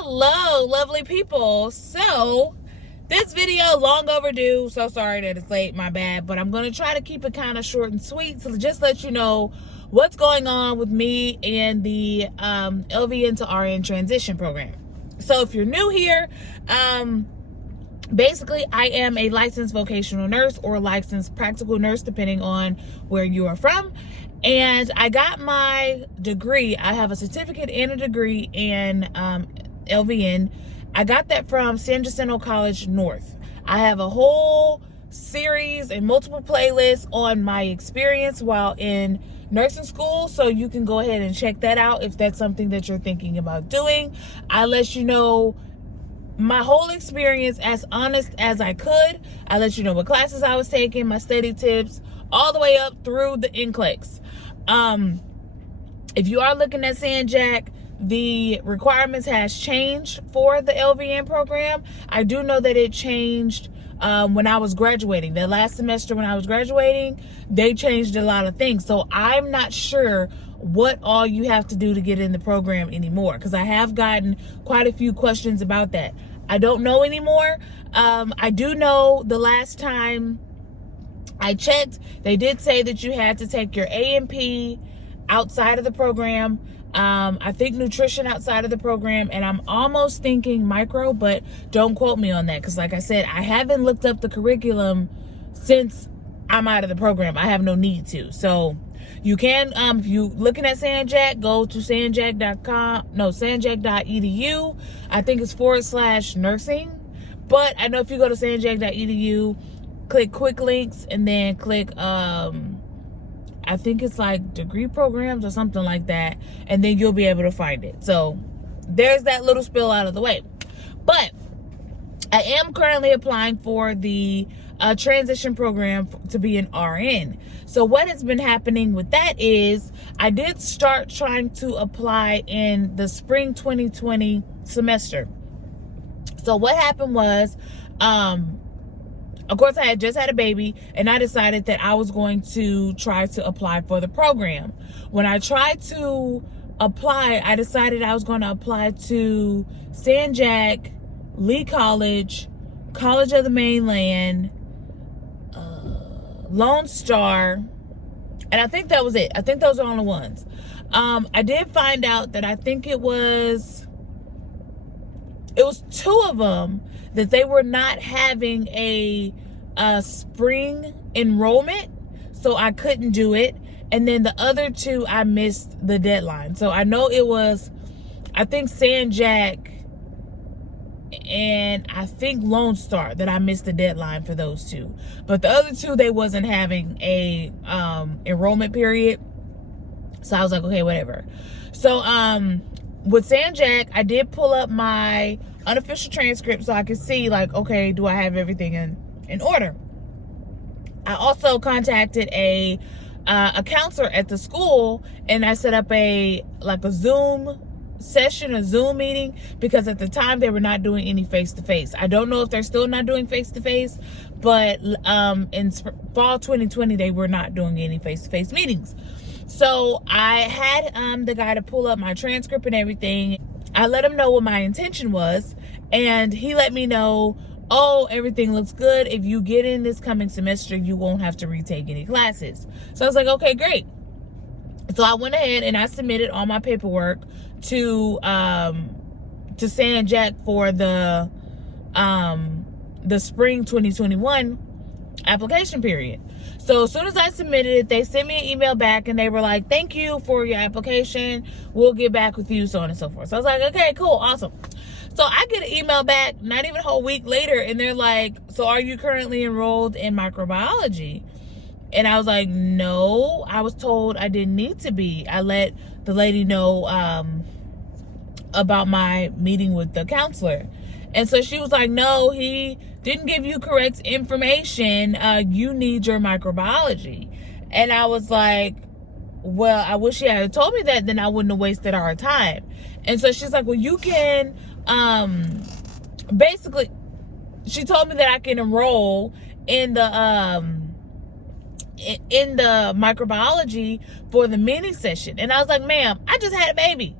Hello, lovely people. So, this video, long overdue. So sorry that it's late, my bad. But I'm going to try to keep it kind of short and sweet. So, just let you know what's going on with me and the LVN to RN transition program. So, if you're new here, basically, I am a licensed vocational nurse or licensed practical nurse, depending on where you are from. And I got my degree. I have a certificate and a degree in LVN. I got that from San Jacinto College North. I have a whole series and multiple playlists on my experience while in nursing school, so you can go ahead and check that out if that's something that you're thinking about doing. I let you know my whole experience as honest as I could. I let you know what classes I was taking, my study tips, all the way up through the NCLEX. If you are looking at SanJack, the requirements has changed for the LVN program. I do know that it changed when I was graduating. The last semester when I was graduating, they changed a lot of things. So I'm not sure what all you have to do to get in the program anymore, because I have gotten quite a few questions about that. I don't know anymore. I do know the last time I checked, they did say that you had to take your A&P outside of the program. I think nutrition outside of the program, and I'm almost thinking micro, but don't quote me on that, because like I said, I haven't looked up the curriculum since I'm out of the program. I have no need to. So you can, if you're looking at SanJack, go to sanjack.edu. I think it's /nursing. But I know if you go to sanjack.edu, click quick links, and then click I think it's like degree programs or something like that, and then you'll be able to find it. So there's that little spill out of the way. But I am currently applying for the transition program to be an RN. So what has been happening with that is I did start trying to apply in the spring 2020 semester. So what happened was, of course, I had just had a baby, and I decided that I was going to try to apply for the program. When I tried to apply, I decided I was going to apply to SanJack, Lee College, College of the Mainland, Lone Star, and I think that was it. I think those are the only ones. I did find out that I think it was two of them that they were not having a spring enrollment, so I couldn't do it. And then the other two, I missed the deadline. So I know it was, I think SanJack and I think Lone Star that I missed the deadline for those two. But the other two, they wasn't having a enrollment period. So I was like, okay, whatever. So with SanJack, I did pull up my unofficial transcript so I could see, like, okay, do I have everything in order? I also contacted a counselor at the school, and I set up a Zoom session, a Zoom meeting, because at the time they were not doing any face-to-face. I don't know if they're still not doing face-to-face, but in fall 2020 they were not doing any face-to-face meetings. So I had the guy to pull up my transcript and everything. I let him know what my intention was, and he let me know, oh, everything looks good. If you get in this coming semester, you won't have to retake any classes. So I was like, okay, great. So I went ahead and I submitted all my paperwork to SanJack for the spring 2021 application period. So as soon as I submitted it, they sent me an email back, and they were like, thank you for your application. We'll get back with you, so on and so forth. So I was like, okay, cool, awesome. So I get an email back not even a whole week later, and they're like, so are you currently enrolled in microbiology? And I was like, no, I was told I didn't need to be. I let the lady know about my meeting with the counselor. And so she was like, no, he didn't give you correct information. You need your microbiology. And I was like, well, I wish she had told me that, then I wouldn't have wasted our time. And so she's like, well, you can, basically, she told me that I can enroll in the microbiology for the mini session. And I was like, ma'am, I just had a baby.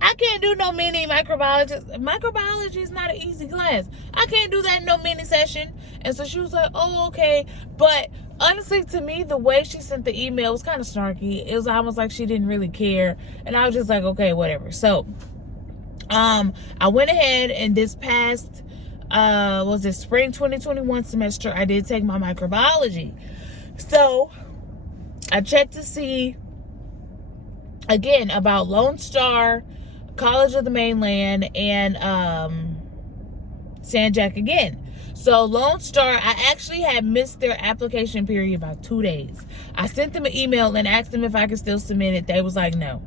I can't do no mini microbiology. Microbiology is not an easy class. I can't do that in no mini session. And so she was like, oh, okay. But honestly, to me, the way she sent the email was kind of snarky. It was almost like she didn't really care. And I was just like, okay, whatever. So I went ahead and this past was it spring 2021 semester, I did take my microbiology. So I checked to see again about Lone Star, College of the Mainland, and San Jack again. So Lone Star, I actually had missed their application period by 2 days. I sent them an email and asked them if I could still submit it. They was like, no.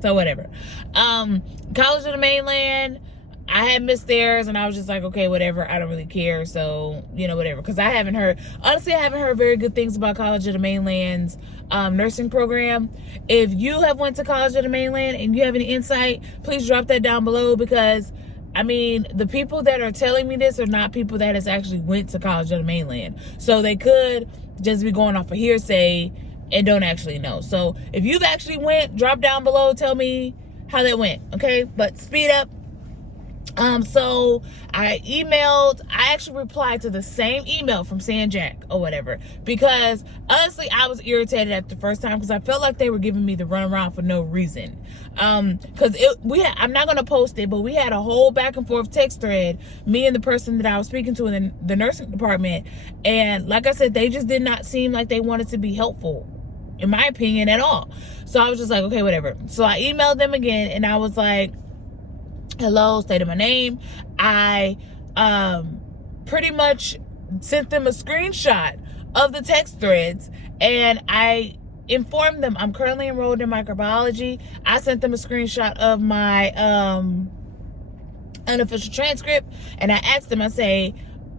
So whatever. College of the Mainland, I had missed theirs, and I was just like, okay, whatever. I don't really care. So, you know, whatever. Because I haven't heard very good things about College of the Mainland's nursing program. If you have went to College of the Mainland and you have any insight, please drop that down below, because I mean, the people that are telling me this are not people that has actually went to College of the Mainland. So they could just be going off of hearsay and don't actually know. So if you've actually went, drop down below, tell me how that went, okay? But speed up. So I actually replied to the same email from San Jack or whatever, because honestly, I was irritated at the first time because I felt like they were giving me the runaround for no reason. Because I'm not going to post it, but we had a whole back and forth text thread, me and the person that I was speaking to in the nursing department. And like I said, they just did not seem like they wanted to be helpful, in my opinion, at all. So I was just like, okay, whatever. So I emailed them again, and I was like, hello, stated my name. I pretty much sent them a screenshot of the text threads, and I informed them I'm currently enrolled in microbiology. I sent them a screenshot of my unofficial transcript, and I asked them, I say,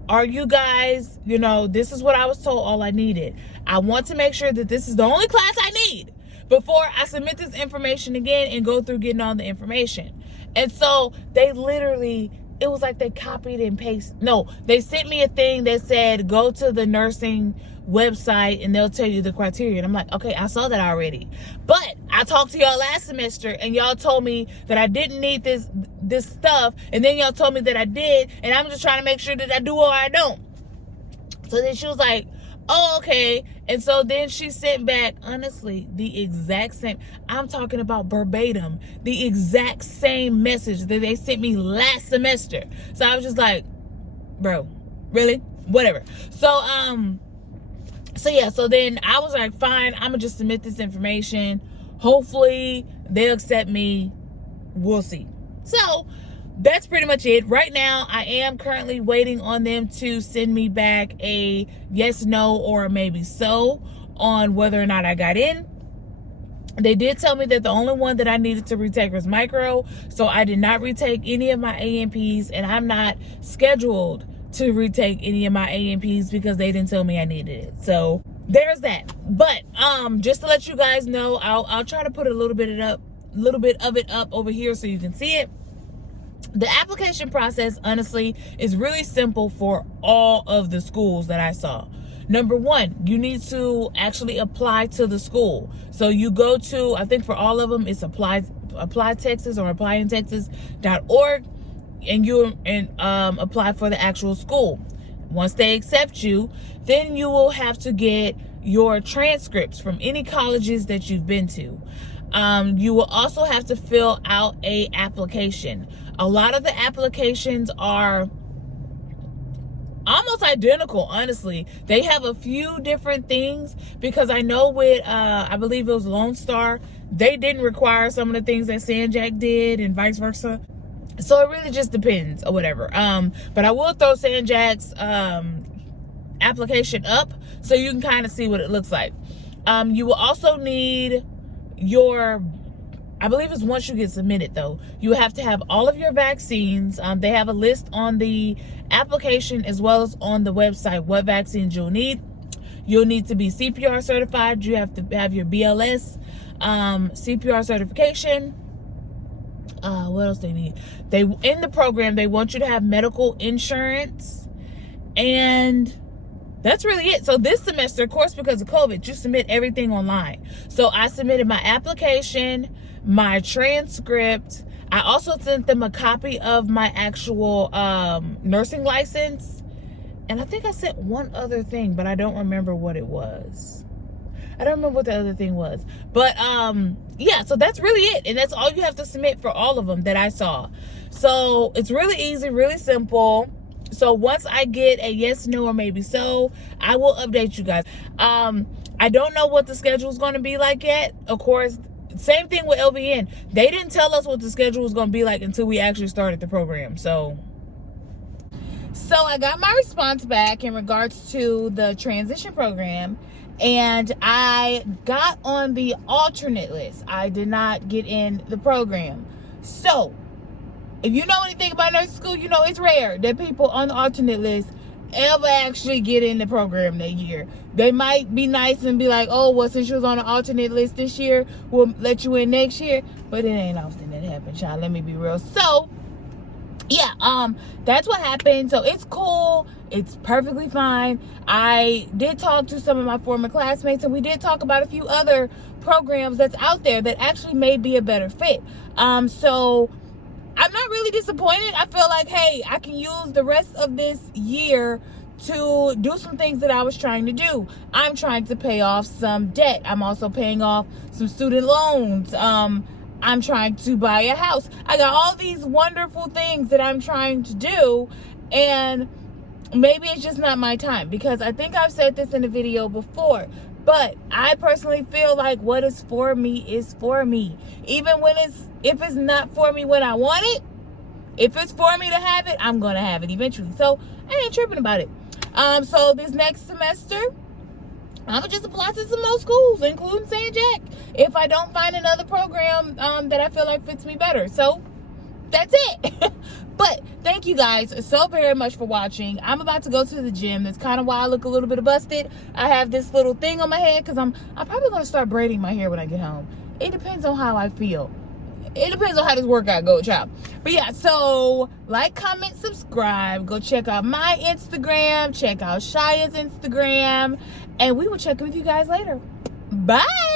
are you guys, you know, this is what I was told all I needed. I want to make sure that this is the only class I need before I submit this information again and go through getting all the information. And so they literally, it was like they copied and pasted. No, they sent me a thing that said, go to the nursing website and they'll tell you the criteria. And I'm like, okay, I saw that already. But I talked to y'all last semester and y'all told me that I didn't need this stuff. And then y'all told me that I did. And I'm just trying to make sure that I do or I don't. So then she was like, oh, okay. And so then she sent back, honestly, the exact same, I'm talking about verbatim, the exact same message that they sent me last semester. So I was just like, bro, really? Whatever. So yeah, so then I was like, fine, I'm gonna just submit this information. Hopefully they'll accept me. We'll see. So that's pretty much it. Right now, I am currently waiting on them to send me back a yes, no, or maybe so on whether or not I got in. They did tell me that the only one that I needed to retake was micro, so I did not retake any of my ANPs, and I'm not scheduled to retake any of my ANPs because they didn't tell me I needed it. So there's that. But just to let you guys know, I'll try to put a little bit of it up over here so you can see it. The application process, honestly, is really simple for all of the schools that I saw. Number one, you need to actually apply to the school. So you go to, I think for all of them, it's Apply Texas or applyintexas.org, and you apply for the actual school. Once they accept you, then you will have to get your transcripts from any colleges that you've been to. You will also have to fill out a application. A lot of the applications are almost identical, honestly. They have a few different things, because I know with, I believe it was Lone Star, they didn't require some of the things that San Jack did and vice versa. So it really just depends or whatever. But I will throw San Jack's application up so you can kind of see what it looks like. You will also need your, I believe it's once you get submitted though, you have to have all of your vaccines. They have a list on the application as well as on the website what vaccines you'll need. You'll need to be CPR certified. You have to have your BLS CPR certification. What else they need? In the program, they want you to have medical insurance, and that's really it. So this semester, of course, because of COVID, you submit everything online. So I submitted my application, my transcript. I also sent them a copy of my actual nursing license. And I think I sent one other thing, but I don't remember what it was. I don't remember what the other thing was. But yeah, so that's really it. And that's all you have to submit for all of them that I saw. So it's really easy, really simple. So once I get a yes, no, or maybe so, I will update you guys. I don't know what the schedule is going to be like yet. Of course, same thing with LVN. They didn't tell us what the schedule was going to be like until we actually started the program. So I got my response back in regards to the transition program, and I got on the alternate list. I did not get in the program. So if you know anything about nursing school, you know it's rare that people on the alternate list ever actually get in the program that year. They might be nice and be like, oh, well, since you was on the alternate list this year, we'll let you in next year. But it ain't often that happens, child. Let me be real. So yeah, that's what happened. So it's cool. It's perfectly fine. I did talk to some of my former classmates, and we did talk about a few other programs that's out there that actually may be a better fit. So I'm not really disappointed. I feel like, hey, I can use the rest of this year to do some things that I was trying to do. I'm trying to pay off some debt. I'm also paying off some student loans. I'm trying to buy a house. I got all these wonderful things that I'm trying to do, and maybe it's just not my time, because I think I've said this in a video before, but I personally feel like what is for me is for me. Even if it's not for me when I want it, if it's for me to have it, I'm gonna have it eventually. So I ain't tripping about it. So this next semester, I'm gonna just apply to some more schools, including St. Jack, if I don't find another program that I feel like fits me better. So that's it. But thank you guys so very much for watching. I'm about to go to the gym. That's kind of why I look a little bit busted. I have this little thing on my head because I'm probably gonna start braiding my hair when I get home. It depends on how I feel. It depends on how this workout goes, child. But yeah, so like, comment, subscribe. Go check out my Instagram. Check out Shaya's Instagram. And we will check in with you guys later. Bye.